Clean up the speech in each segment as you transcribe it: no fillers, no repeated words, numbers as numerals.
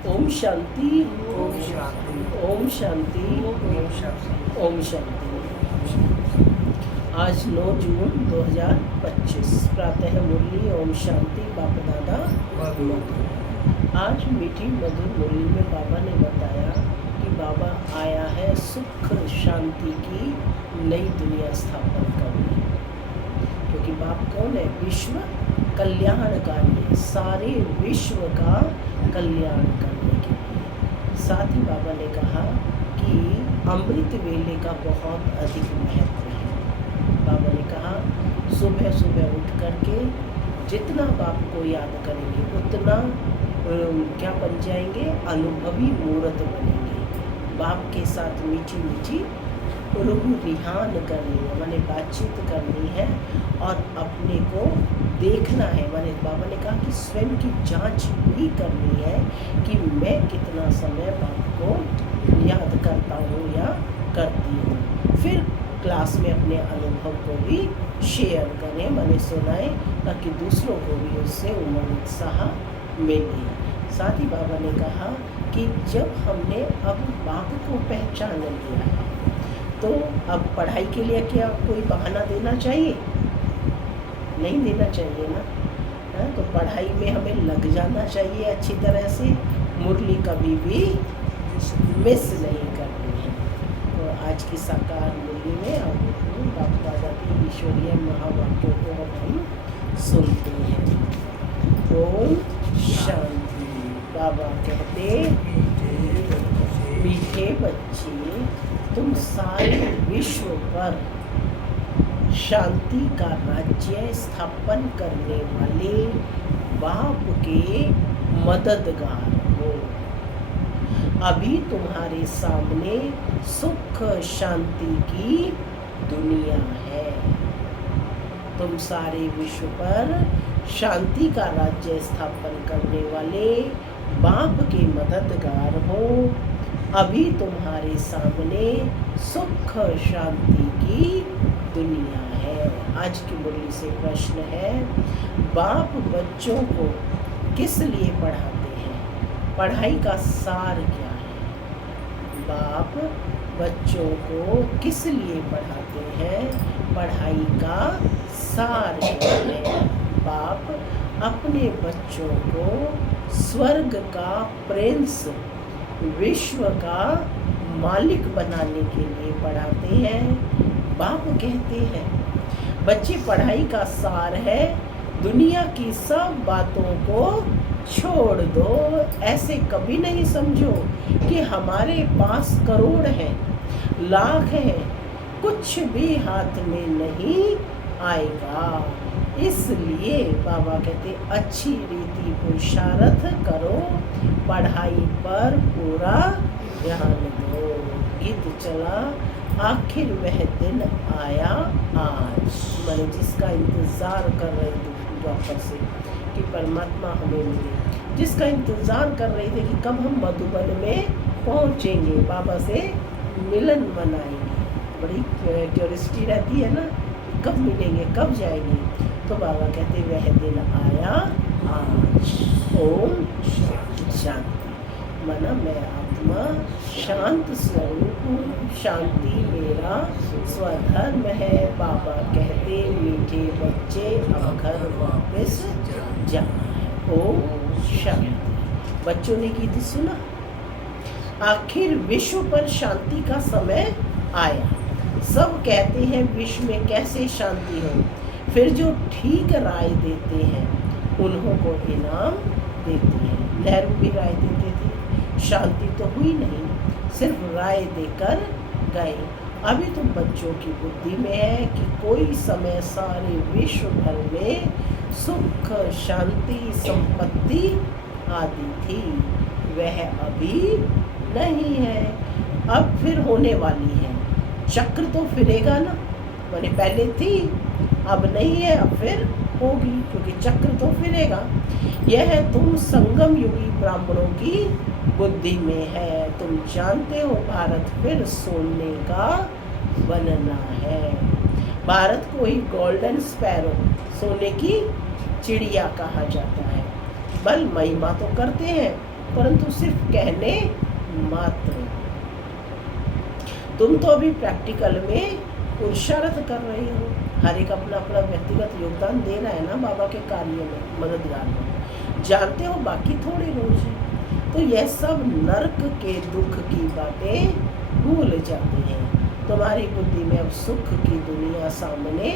ओम शांति, ओम शांति, ओम शांति, ओम शांति। ओम शांति। आज 9 जून 2025 प्रातः मुरली ओम शांति बाप दादा मधुर। आज मीठी मधुर मुरली में बाबा ने बताया कि बाबा आया है सुख शांति की नई दुनिया स्थापन करने, क्योंकि बाप कौन है? विश्व कल्याणकारी है, सारे विश्व का कल्याण करने के लिए। साथ ही बाबा ने कहा कि अमृत वेले का बहुत अधिक महत्व है। बाबा ने कहा सुबह सुबह उठ करके जितना बाप को याद करेंगे उतना क्या बन जाएंगे? अनुभवी मूर्त बनेंगे। बाप के साथ मीठी मीठी रूह रिहान करनी है, माने बातचीत करनी है और अपने को देखना है। माने बाबा ने कहा कि स्वयं की जांच भी करनी है कि मैं कितना समय बाप को याद करता हूँ या करती हूँ। फिर क्लास में अपने अनुभव को भी शेयर करें, माने सुनाएं, ताकि दूसरों को भी उससे उमंग उत्साह मिले। साथ ही बाबा ने कहा कि जब हमने अब बाप को पहचान लिया है तो अब पढ़ाई के लिए क्या कोई बहाना देना चाहिए? नहीं देना चाहिए ना। तो पढ़ाई में हमें लग जाना चाहिए अच्छी तरह से, मुरली कभी भी मिस नहीं करनी है। तो आज की साकार मुरली में अब बाप दादा की ईश्वरीय महावाक्यों को हम सुनते हैं। ओम शांति। बाबा कहते मीठे बच्चे, तुम सारे विश्व पर शांति का राज्य स्थापन करने वाले बाप के मददगार हो। अभी तुम्हारे सामने सुख शांति की दुनिया है। तुम सारे विश्व पर शांति का राज्य स्थापन करने वाले बाप के मददगार हो। अभी तुम्हारे सामने सुख शांति की दुनिया है। आज की मुरली से प्रश्न है, बाप बच्चों को किस लिए पढ़ाते हैं? पढ़ाई का सार क्या है? बाप बच्चों को किस लिए पढ़ाते हैं? पढ़ाई का सार क्या है? बाप अपने बच्चों को स्वर्ग का प्रिंस, विश्व का मालिक बनाने के लिए पढ़ाते हैं। बाप कहते हैं बच्चे, पढ़ाई का सार है दुनिया की सब बातों को छोड़ दो। ऐसे कभी नहीं समझो कि हमारे पास करोड़ हैं, लाख हैं, कुछ भी हाथ में नहीं आएगा। इसलिए बाबा कहते अच्छी रीति पुरुषार्थ करो, पढ़ाई पर पूरा ध्यान दो। गीत चला, आखिर वह दिन आया आज, मैंने जिसका इंतज़ार कर रहे थे द्वापर से कि परमात्मा हमें मिले, जिसका इंतज़ार कर रहे थे कि कब हम मधुबन में पहुँचेंगे, बाबा से मिलन मनाएंगे। बड़ी क्यूरियोसिटी रहती है ना, कब मिलेंगे, कब जाएंगे। तो बाबा कहते वह दिन आया आज। ओम शांति। माना मैं आत्मा शांत स्वरूप हूँ, शांति मेरा स्वधर्म है। बाबा कहते मीठे बच्चे अब घर वापस जाना है। ओम शांति। बच्चों ने गीत सुना, आखिर विश्व पर शांति का समय आया। सब कहते हैं विश्व में कैसे शांति हो, फिर जो ठीक राय देते हैं उन्हों को इनाम देते हैं। नेहरू भी राय देते थे, शांति तो हुई नहीं, सिर्फ राय देकर गए। अभी तो बच्चों की बुद्धि में है कि कोई समय सारे विश्व भर में सुख शांति संपत्ति आदि थी, वह अभी नहीं है, अब फिर होने वाली है। चक्र तो फिरेगा ना, मैंने पहले थी अब नहीं है, अब फिर होगी, क्योंकि चक्र तो फिरेगा। यह तुम संगम युगी ब्राह्मणों की बुद्धि में है। तुम जानते हो भारत फिर सोने का बनना है। भारत को ही गोल्डन स्पैरो, सोने की चिड़िया कहा जाता है। बल महिमा तो करते हैं परंतु सिर्फ कहने मात्र। तुम तो अभी प्रैक्टिकल में पुरुषार्थ कर रहे हो, हर एक अपना अपना व्यक्तिगत योगदान दे रहा है ना बाबा के कार्य में, मददगार में। जानते हो बाकी थोड़े रोज हैं, तो यह सब नर्क के दुख की बातें भूल जाती हैं। तुम्हारी बुद्धि में अब सुख की दुनिया सामने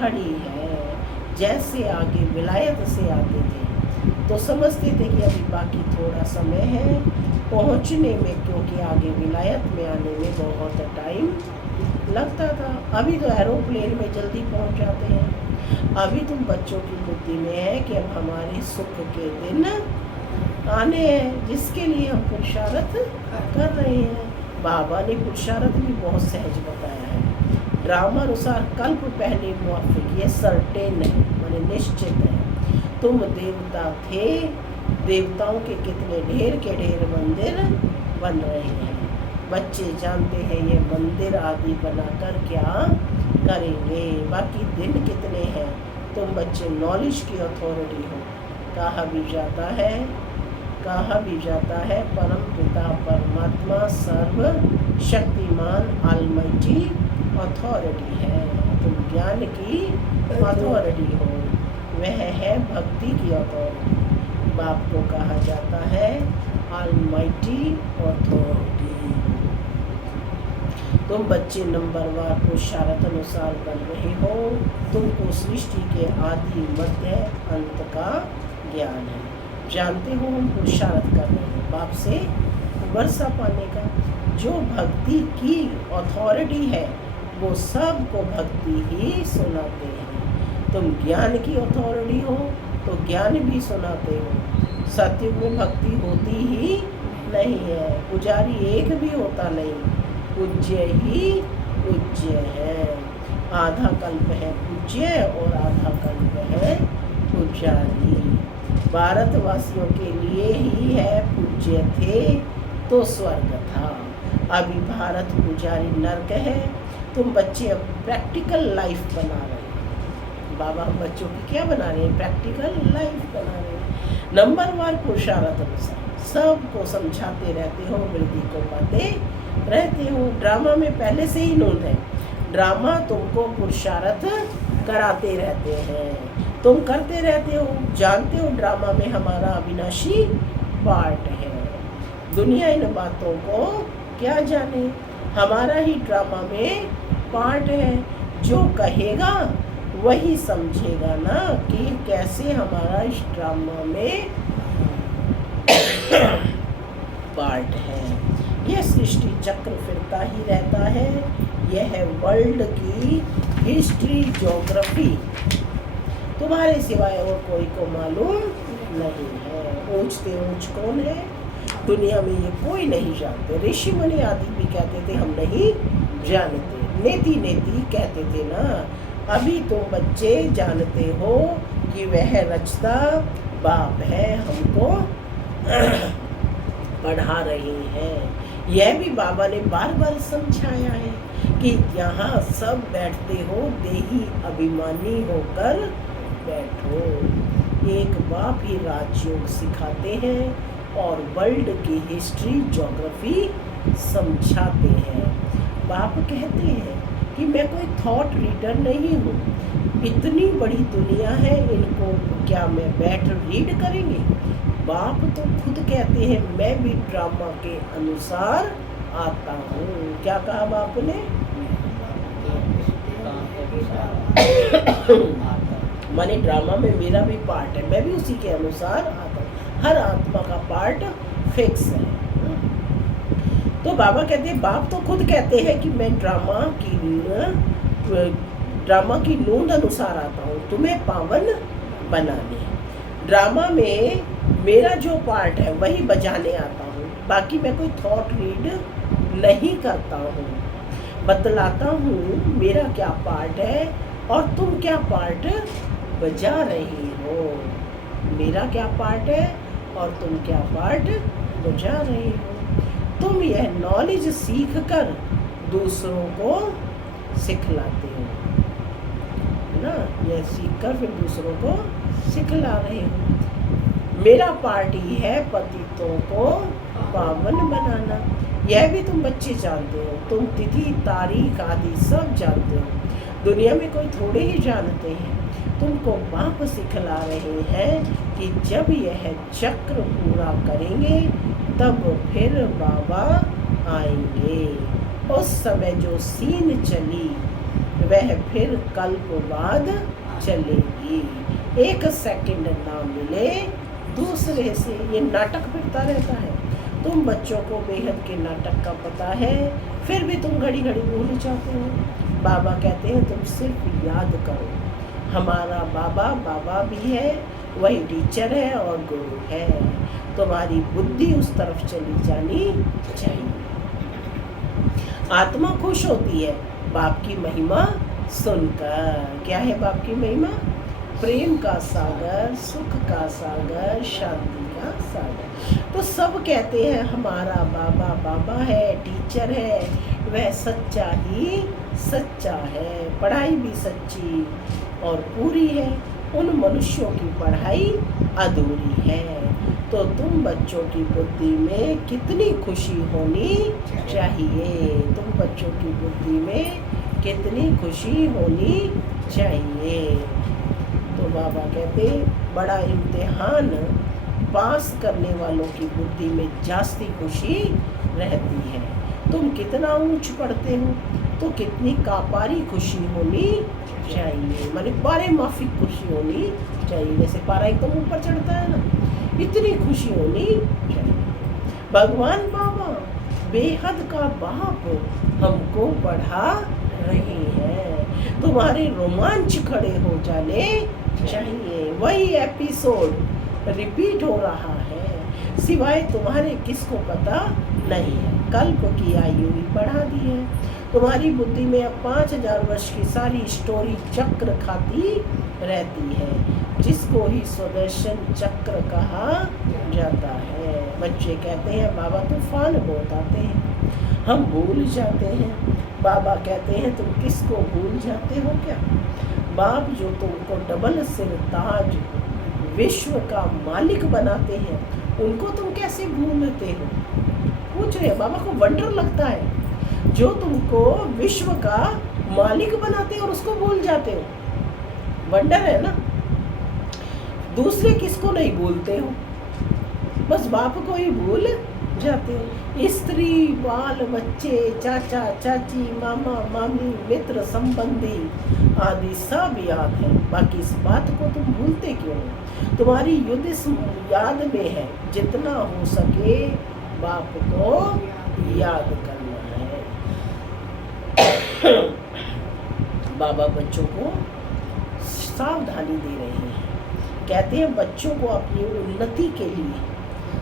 खड़ी है। जैसे आगे विलायत से आते थे तो समझते थे कि अभी बाकी थोड़ा समय है पहुंचने में, क्योंकि आगे विलायत में आने में बहुत टाइम लगता था। अभी तो एरोप्लेन में जल्दी पहुंच जाते हैं। अभी तुम बच्चों की बुद्धि में है कि अब हमारे सुख के दिन आने हैं, जिसके लिए हम पुरुषार्थ कर रहे हैं। बाबा ने पुरुषार्थ भी बहुत सहज बताया है। ड्रामा अनुसार कल्प पहले मुआफिक, ये सर्टेन है, माने निश्चित है। तुम देवता थे, देवताओं के कितने ढेर के ढेर मंदिर बन रहे हैं। बच्चे जानते हैं ये मंदिर आदि बनाकर क्या करेंगे। बाकी दिन कितने हैं। तुम बच्चे नॉलेज की अथॉरिटी हो। कहा भी जाता है परम पिता परमात्मा सर्व शक्तिमान ऑलमाइटी अथॉरिटी है। तुम ज्ञान की अथॉरिटी हो, वह है भक्ति की अथॉरिटी। बाप को कहा जाता है ऑलमाइटी अथॉरिटी। तुम बच्चे नंबरवार पुरुषार्थ अनुसार बन रहे हो। तुमको सृष्टि के आदि मध्य अंत का ज्ञान है। जानते हो हम पुरुषार्थ कर रहे हैं बाप से वर्षा पाने का। जो भक्ति की अथॉरिटी है वो सबको भक्ति ही सुनाते हैं। तुम ज्ञान की अथॉरिटी हो तो ज्ञान भी सुनाते हो। सत्युग में भक्ति होती ही नहीं है, पुजारी एक भी होता नहीं, पूज्य ही पूज्य है। आधा कल्प है पूज्य और आधा कल्प है पुजारी। भारतवासियों के लिए ही है पूज्य थे तो स्वर्ग था, अभी भारत पुजारी नर्क है। तुम बच्चे अब प्रैक्टिकल लाइफ बना रहे हैं। बाबा हम बच्चों की क्या बना रहे हैं, प्रैक्टिकल लाइफ बना रहे हैं। नंबरवार पुरुषार्थ अनुसार सबको समझाते रहते हो, वृद्धि को पाते रहते हो। ड्रामा में पहले से ही नोट है, ड्रामा तुमको पुरुषार्थ कराते रहते हैं, तुम करते रहते हो। जानते हो ड्रामा में हमारा अविनाशी पार्ट है। दुनिया इन बातों को क्या जाने, हमारा ही ड्रामा में पार्ट है। जो कहेगा वही समझेगा ना कि कैसे हमारा इस ड्रामा में पार्ट है। यह सृष्टि चक्र फिरता ही रहता है। यह है वर्ल्ड की हिस्ट्री ज्योग्राफी, तुम्हारे सिवाय और कोई को मालूम नहीं है। ऊंचते ऊंच कौन है दुनिया में, ये कोई नहीं जानते। ऋषि मुनि आदि भी कहते थे हम नहीं जानते, नेति नेति कहते थे ना। अभी तुम बच्चे जानते हो कि वह रचता बाप है, हमको पढ़ा रहे हैं। यह भी बाबा ने बार बार समझाया है कि यहाँ सब बैठते हो, देही अभिमानी होकर बैठो। एक बाप ही राजयोग सिखाते हैं और वर्ल्ड की हिस्ट्री ज्योग्राफी समझाते हैं। बाप कहते हैं कि मैं कोई थॉट रीडर नहीं हूँ। इतनी बड़ी दुनिया है, इनको क्या मैं बैठ रीड करेंगे। बाप तो खुद कहते हैं मैं भी ड्रामा के अनुसार आता हूँ। क्या कहा बाप ने? माने ड्रामा में मेरा भी पार्ट है, मैं भी उसी के अनुसार आता हूँ। हर आत्मा का पार्ट फिक्स है। तो बाबा कहते हैं, बाप तो खुद कहते हैं कि मैं ड्रामा की नूंद अनुसार आता हूँ तुम्हें पावन बनाने। ड्रामा में मेरा जो पार्ट है वही बजाने आता हूँ, बाकी मैं कोई थॉट रीड नहीं करता हूँ। बतलाता हूँ मेरा क्या पार्ट है और तुम क्या पार्ट बजा रही हो। मेरा क्या पार्ट है और तुम क्या पार्ट बजा रही हो। तुम यह नॉलेज सीख कर दूसरों को सिखलाते हो, है ना। यह सीख कर फिर दूसरों को सिखला रहे हो। मेरा पार्टी है पतितों को पावन बनाना। यह भी तुम बच्चे जानते हो, तुम तिथि तारीख आदि सब जानते हो। दुनिया में कोई थोड़े ही जानते हैं। तुमको बाप सिखला रहे हैं कि जब यह चक्र पूरा करेंगे तब फिर बाबा आएंगे। उस समय जो सीन चली वह फिर कल्प बाद चलेगी। एक सेकंड ना मिले दूसरे से। ये नाटक फिरता रहता है। तुम बच्चों को बेहद के नाटक का पता है, फिर भी तुम घड़ी घड़ी भूल जाते हो। बाबा कहते हैं तुम सिर्फ याद करो, हमारा बाबा बाबा भी है, वही टीचर है और गुरु है। तुम्हारी बुद्धि उस तरफ चली जानी चाहिए। आत्मा खुश होती है बाप की महिमा सुनकर। क्या है बाप की महिमा? प्रेम का सागर, सुख का सागर, शांति का सागर। तो सब कहते हैं हमारा बाबा बाबा है, टीचर है, वह सच्चा ही सच्चा है। पढ़ाई भी सच्ची और पूरी है। उन मनुष्यों की पढ़ाई अधूरी है। तो तुम बच्चों की बुद्धि में कितनी खुशी होनी चाहिए। तुम बच्चों की बुद्धि में कितनी खुशी होनी चाहिए। तो बाबा कहते बड़ा इम्तिहान पास करने वालों की बुद्धि में जास्ती खुशी रहती है। तुम कितना ऊंच पढ़ते हो तो कितनी कापारी खुशी होनी चाहिए, माने पारे माफिक खुशी होनी चाहिए। जैसे पारा एकदम ऊपर चढ़ता है ना, इतनी खुशी होनी चाहिए। भगवान बाबा बेहद का बाप हमको पढ़ा रहे हैं। तुम्हारे रोमांच खड़े हो जाने चाहिए। वही एपिसोड रिपीट हो रहा है, सिवाय तुम्हारे किसको पता नहीं है। कल्प की आयु भी बढ़ा दी है। तुम्हारी बुद्धि में अब 5000 वर्ष की सारी स्टोरी चक्र खाती रहती है, जिसको ही सुदर्शन चक्र कहा जाता है। बच्चे कहते हैं बाबा तूफान बहुत आते हैं, हम भूल जाते हैं। बाबा कहते हैं तुम किसको भूल जाते हो क्या? बाप जो तुमको डबल सिर ताज विश्व का मालिक बनाते हैं, उनको तुम कैसे भूलते हो? पूछ रहे बाबा को वंडर लगता है, जो तुमको विश्व का मालिक बनाते हैं और उसको भूल जाते हो। वंडर है ना। दूसरे किसको नहीं भूलते हो, बस बाप को ही भूल जाते हो। स्त्री, बाल बच्चे, चाचा चाची, मामा मामी, मित्र संबंधी आदि सब याद है। बाकी इस बात को तुम भूलते क्यों हो? तुम्हारी युद्ध इस याद में है। जितना हो सके बाप को याद करना है। बाबा बच्चों को सावधानी दे रहे हैं। कहते हैं बच्चों को अपनी उन्नति के लिए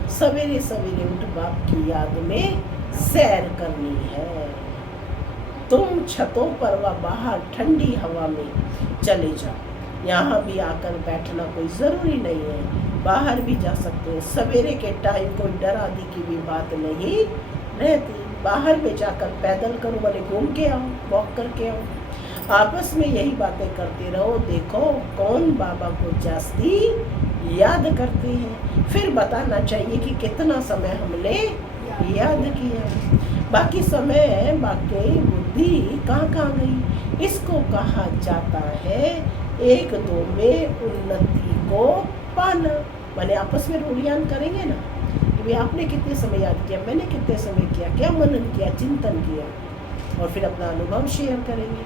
सवेरे सवेरे उठ बाप की याद में सैर करनी है। तुम छतों पर व बाहर ठंडी हवा में चले जाओ। यहाँ भी आकर बैठना कोई ज़रूरी नहीं है, बाहर भी जा सकते हो। सवेरे के टाइम कोई डर आदि की भी बात नहीं रहती। बाहर में जाकर पैदल करो, भले घूम के आओ, वॉक करके आओ। आपस में यही बातें करते रहो। देखो कौन बाबा को जास्ती याद करते हैं, फिर बताना चाहिए कि कितना समय हमने याद किया। बाकी समय बाकी बुद्धि कहाँ कहाँ गई? इसको कहा जाता है एक दो में उन्नति को पाना। माने आपस में रोलियान करेंगे ना कि आपने कितने समय याद किया, मैंने कितने समय किया, क्या मनन किया, चिंतन किया, और फिर अपना अनुभव शेयर करेंगे।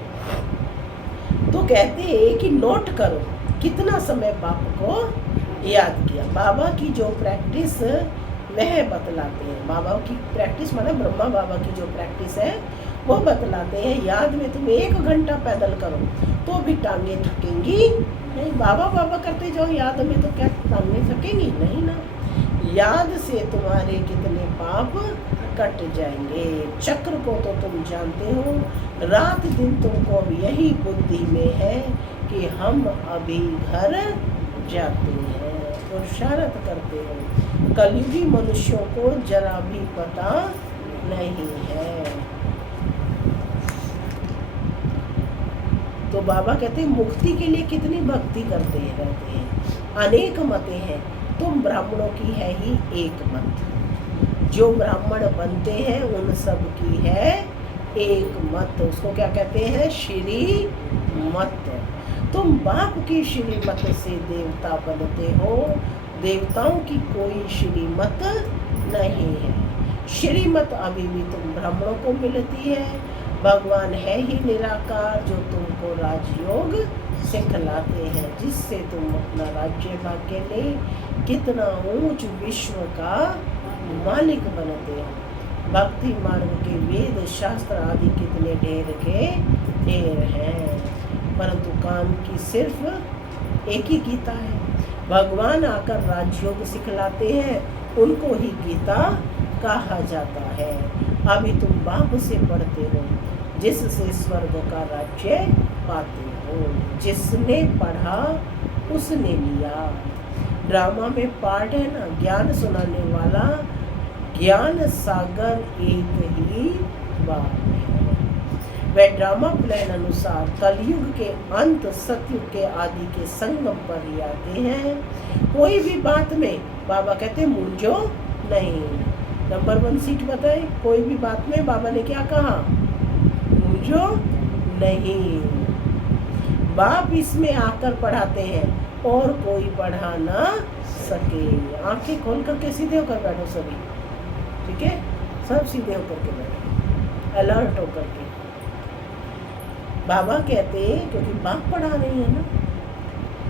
तो कहते हैं कि नोट करो कितना समय बाप को याद किया। बाबा की जो प्रैक्टिस वह बतलाते हैं। बाबा की प्रैक्टिस माने ब्रह्मा बाबा की जो प्रैक्टिस है वो बतलाते हैं। याद में तुम 1 घंटा पैदल करो तो भी टांगे थकेंगी नहीं। बाबा बाबा करते जाओ याद में तो क्या टांगे थकेंगी? नहीं ना। याद से तुम्हारे कितने पाप कट जाएंगे। चक्र को तो तुम जानते हो। रात दिन तुमको अब यही बुद्धि में है कि हम अभी घर जाते हैं, पुरुषार्थ करते हैं। कलयुगी मनुष्यों को जरा भी पता नहीं है। तो बाबा कहते हैं मुक्ति के लिए कितनी भक्ति करते रहते हैं। अनेक मतें हैं, तुम ब्राह्मणों की है ही एक मत, जो ब्राह्मण बनते हैं उन सब की है एक मत। उसको क्या कहते हैं? श्री मत। तुम बाप की श्रीमत से देवता बनते हो, देवताओं की कोई श्रीमत नहीं है। श्रीमत अभी भी तुम ब्राह्मणों को मिलती है। भगवान है ही निराकार, जो तुमको राजयोग सिखलाते हैं, जिससे तुम अपना राज्य भाग्य ले कितना ऊंच विश्व का मालिक बनते हैं। भक्ति मार्ग के वेद शास्त्र आदि कितने ढेर हैं, परंतु काम की सिर्फ एक ही गीता है। भगवान आकर राजयोग सिखलाते हैं, उनको ही गीता कहा जाता है। अभी तुम बाप से पढ़ते हो, जिससे स्वर्ग का राज्य पाते हो। जिसने पढ़ा उसने लिया। ड्रामा में पार्ट है ना, ज्ञान सुनाने वाला ज्ञान सागर एक ही बाप है। वह ड्रामा प्लान अनुसार कलयुग के अंत सतयुग के आदि के संगम पर ही आते हैं। कोई भी बात में बाबा कहते मूंझो नहीं। नंबर 1 सीट बताए, कोई भी बात में बाबा ने क्या कहा? मूंझो नहीं। बाप इसमें आकर पढ़ाते हैं और कोई पढ़ा ना सके। आंखें खोल करके सीधे होकर बैठो सभी, ठीक है? सब सीधे होकर के बैठो, अलर्ट होकर के। बाबा कहते हैं, क्योंकि बाप पढ़ा रही है ना,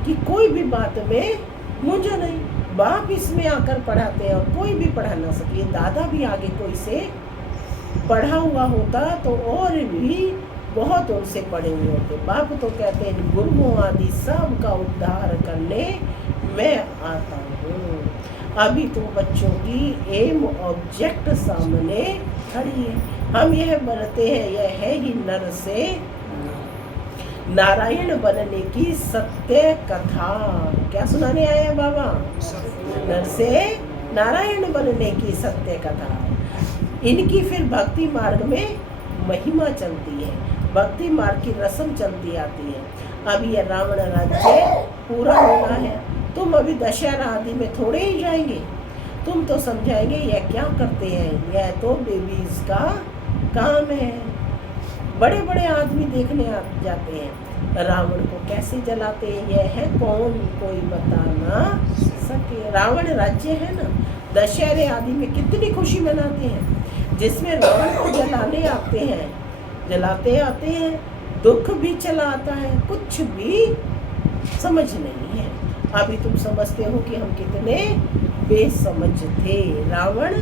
कि कोई भी बात में मुझे नहीं। बाप इसमें आकर पढ़ाते हैं और कोई भी पढ़ा ना सके। दादा भी आगे कोई से पढ़ा हुआ होता तो और भी बहुत उनसे पढ़े हुए होते। बाप तो कहते हैं गुरुओं आदि सब का उद्धार करने मैं आता हूँ। अभी तो बच्चों की एम ऑब्जेक्ट सामने खड़ी है। हम यह बनते हैं, यह है ही नर से नारायण बनने की सत्य कथा। क्या सुनाने आए हैं बाबा? नर से नारायण बनने की सत्य कथा। इनकी फिर भक्ति मार्ग में महिमा चलती है, भक्ति मार्ग की रस्म चलती आती है। अब यह रावण राज्य पूरा होना है। तुम अभी दशहरा आदि में थोड़े ही जाएंगे। तुम तो समझाएंगे यह क्या करते हैं, यह तो बेबीज का काम है। बड़े बड़े आदमी देखने जाते हैं रावण को कैसे जलाते हैं, यह है कौन कोई बता ना सके। रावण राज्य है ना, दशहरे आदि में कितनी खुशी मनाते हैं, जिसमें रावण को जलाने आते हैं, जलाते आते हैं, दुख भी चला आता है, कुछ भी समझ नहीं है। अभी तुम समझते हो कि हम कितने बेसमझ थे, रावण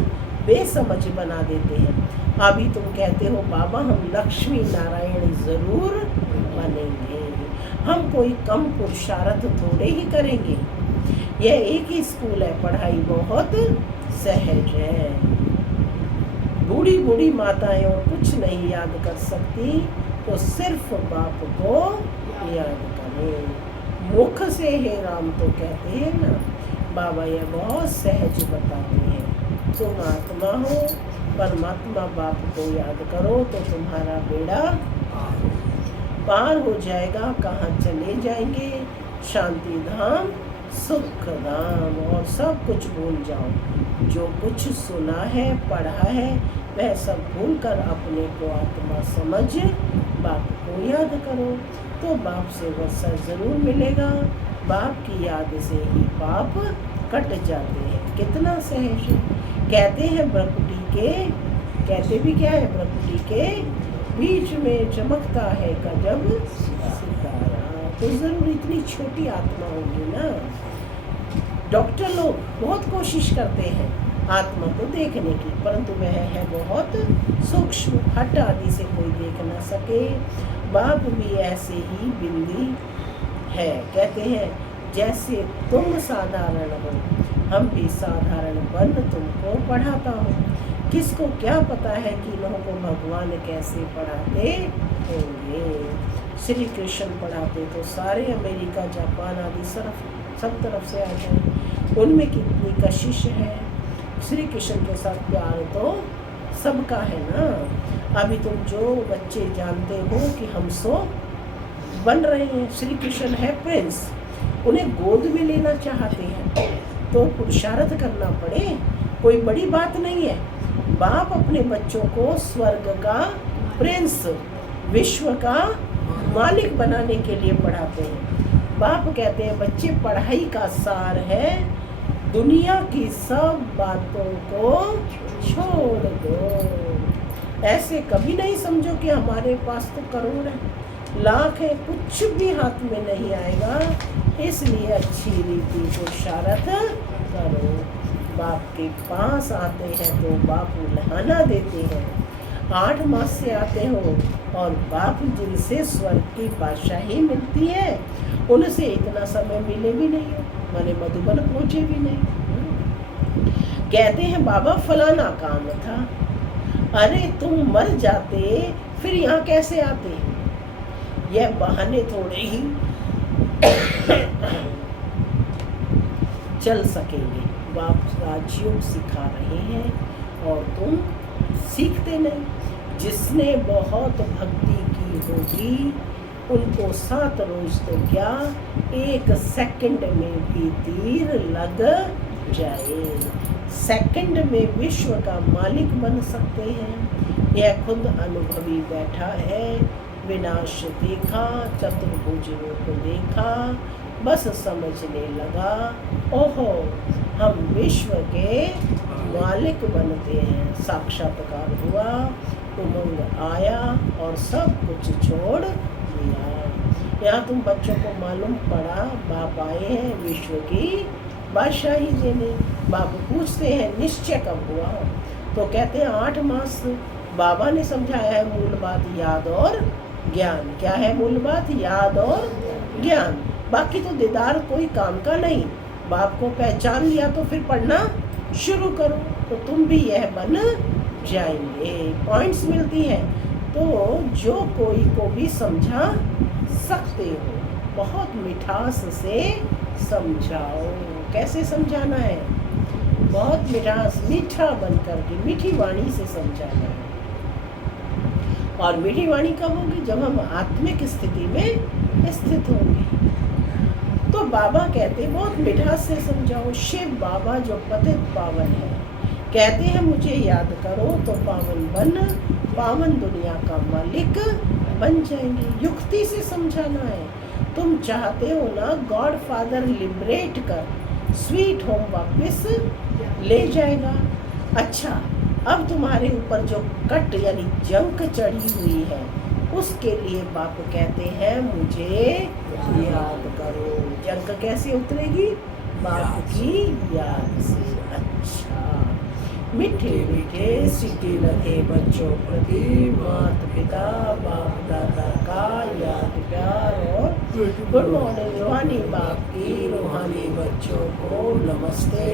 बेसमझ बना देते हैं। अभी तुम कहते हो बाबा हम लक्ष्मी नारायण जरूर बनेंगे, हम कोई कम पुरुषार्थ थोड़े ही करेंगे। यह एक ही स्कूल है, पढ़ाई बहुत सहज है। बूढ़ी बूढ़ी माताएं और कुछ नहीं याद कर सकती, तो सिर्फ बाप को याद करें। मुख से हे राम तो कहते हैं ना, बाबा यह बहुत सहज बताते हैं। तुम आत्मा हो, परमात्मा बाप को याद करो तो तुम्हारा बेड़ा पार हो जाएगा। कहाँ चले जाएंगे? शांति धाम, सुख धाम, और सब कुछ भूल जाओ। जो कुछ सुना है, पढ़ा है, वह सब भूल कर अपने को आत्मा समझ बाप को याद करो, तो बाप से वर्षा जरूर मिलेगा। बाप की याद से ही पाप कट जाते हैं। कितना सहज है। कहते हैं प्रकृति के, कहते भी क्या है, प्रकृति के बीच में चमकता है गजब सितारा। तो जरूर इतनी छोटी आत्मा होगी ना। डॉक्टर लोग बहुत कोशिश करते हैं आत्मा को देखने की, परंतु वह है बहुत सूक्ष्म, हट आदि से कोई देख न सके। बाप भी ऐसे ही बिंदी है। कहते हैं जैसे तुम साधारण हो, हम भी साधारण बन तुमको पढ़ाता हूँ। किसको क्या पता है कि लोगों को भगवान कैसे पढ़ाते होंगे। श्री कृष्ण पढ़ाते तो सारे अमेरिका, जापान आदि सब तरफ से आते हैं। उनमें कितनी कशिश है। श्री कृष्ण के साथ प्यार तो सबका है ना। अभी तुम जो बच्चे जानते हो कि हम सो बन रहे हैं, श्री कृष्ण है प्रिंस, उन्हें गोद में लेना चाहते हैं, तो पुरुषार्थ करना पड़े, कोई बड़ी बात नहीं है। बाप अपने बच्चों को स्वर्ग का प्रिंस, विश्व का मालिक बनाने के लिए पढ़ाते हैं। बाप कहते हैं बच्चे पढ़ाई का सार है, दुनिया की सब बातों को छोड़ दो। ऐसे कभी नहीं समझो कि हमारे पास तो करोड़ है, लाख है, कुछ भी हाथ में नहीं आएगा। इसलिए अच्छी रीति पुरुषार्थ करो। बाप के पास आते हैं तो बाप उल्हाना देते हैं। 8 मास से आते हो और बाप जिनसे स्वर्ग की बादशाही मिलती है उनसे इतना समय मिले भी नहीं हो, माने मधुबन पहुंचे भी नहीं। कहते हैं बाबा फलाना काम था, अरे तुम मर जाते फिर यहाँ कैसे आते? यह बहाने थोड़े ही चल सकेंगे। बाप राजयोग सिखा रहे हैं और तुम सीखते नहीं। जिसने बहुत भक्ति की होगी उनको 7 रोज तो क्या 1 सेकंड में भी तीर लग जाए। सेकंड में विश्व का मालिक बन सकते हैं। यह खुद अनुभवी बैठा है। विनाश देखा, चतुर्भुज रूप देखा, बस समझने लगा, ओहो हम विश्व के मालिक बनते हैं। साक्षात्कार हुआ, उमंग आया और सब कुछ छोड़ दिया। यहाँ तुम बच्चों को मालूम पड़ा बाप आए हैं विश्व की बादशाही देने। बाप पूछते हैं निश्चय कब हुआ? तो कहते हैं 8 मास। बाबा ने समझाया है मूल बात याद और ज्ञान। क्या है मूल बात? याद और ज्ञान। बाकी तो दीदार कोई काम का नहीं। बाप को पहचान लिया तो फिर पढ़ना शुरू करो तो तुम भी यह बन जाएंगे। पॉइंट्स मिलती हैं तो जो कोई को भी समझा सकते हो। बहुत मिठास से समझाओ। कैसे समझाना है? बहुत मिठास, मीठा बन करके मीठी वाणी से समझाना है। और मीठी वाणी कब होगी? जब हम आत्मिक स्थिति में स्थित होंगे। तो बाबा कहते बहुत मिठास से समझाओ। शिव बाबा जो पतित पावन है कहते हैं मुझे याद करो तो पावन दुनिया का मालिक बन जाएंगे। युक्ति से समझाना है। तुम चाहते हो ना गॉड फादर लिबरेट कर स्वीट होम वापस ले जाएगा। अच्छा, अब तुम्हारे ऊपर जो कट यानी जंक चढ़ी हुई है उसके लिए बाप कहते हैं मुझे याद करो। जंक कैसे उतरेगी? बाप की याद से। अच्छा, मीठे मीठे सिटी लगे बच्चों प्रति माता पिता बाप दादा का याद प्यार और गुड मॉर्निंग। रूहानी बाप की रूहानी बच्चों को नमस्ते।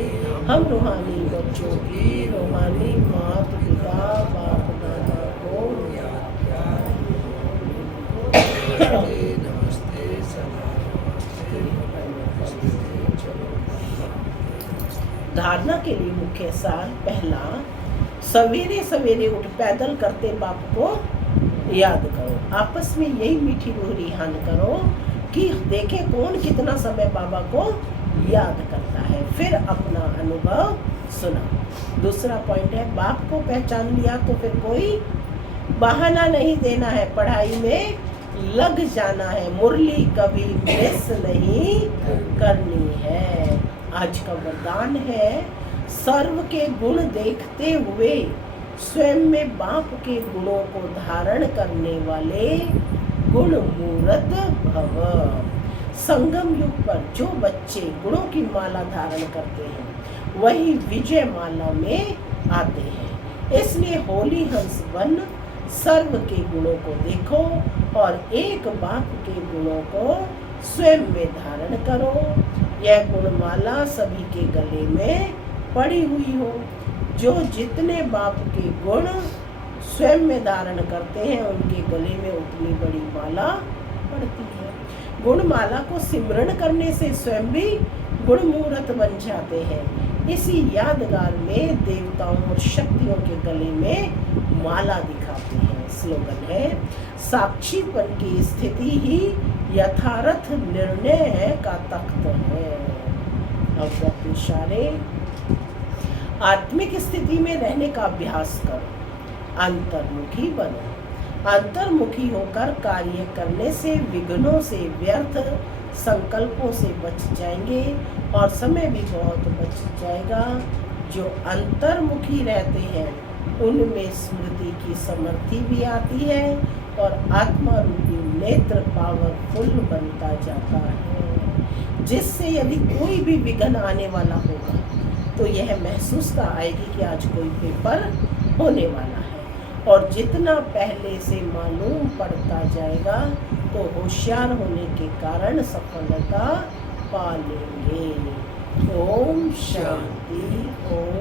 हम रूहानी बच्चों की रूहानी माता पिता बाप दादा को याद प्यार नमस्ते सदा नमस्ते। धारणा के लिए मुख्य सार पहला, सवेरे सवेरे उठ पैदल करते बाप को याद करो। आपस में यही मीठी रूह रिहान करो कि देखे कौन कितना समय बाबा को याद करता है। फिर अपना अनुभव सुना। दूसरा पॉइंट है बाप को पहचान लिया तो फिर कोई बहाना नहीं देना है, पढ़ाई में लग जाना है। मुरली कभी मिस नहीं करनी है। आज का वरदान है सर्व के गुण देखते हुए स्वयं में बाप के गुणों को धारण करने वाले गुण मूर्त भव। संगम युग पर जो बच्चे गुणों की माला धारण करते हैं वही विजय माला में आते हैं। इसलिए होली हंस बन सर्व के गुणों को देखो और एक बाप के गुणों को स्वयं में धारण करो। यह गुणमाला सभी के गले में पड़ी हुई हो। जो जितने बाप के गुण स्वयं में धारण करते हैं उनके गले में उतनी बड़ी माला पड़ती है। गुणमाला को सिमरण करने से स्वयं भी गुणमूर्त बन जाते हैं। इसी यादगार में देवताओं और शक्तियों के गले में माला दिखाते हैं। स्लोगन है साक्षीपन की स्थिति ही यथार्थ निर्णय का तख्त है। अव्यक्त इशारे। आत्मिक स्थिति में रहने का अभ्यास करो, अंतर्मुखी बनो। अंतर्मुखी होकर कार्य करने से विघ्नों से, व्यर्थ संकल्पों से बच जाएंगे और समय भी बहुत बच जाएगा। जो अंतर्मुखी रहते हैं उनमें स्मृति की समर्थि भी आती है और आत्मा रूपी नेत्र पावरफुल बनता जाता है, जिससे यदि कोई भी विघ्न आने वाला होगा तो यह महसूसता आएगी कि आज कोई पेपर होने वाला है। और जितना पहले से मालूम पड़ता जाएगा तो होशियार होने के कारण सफलता पा लेंगे। ओम शांति। ओम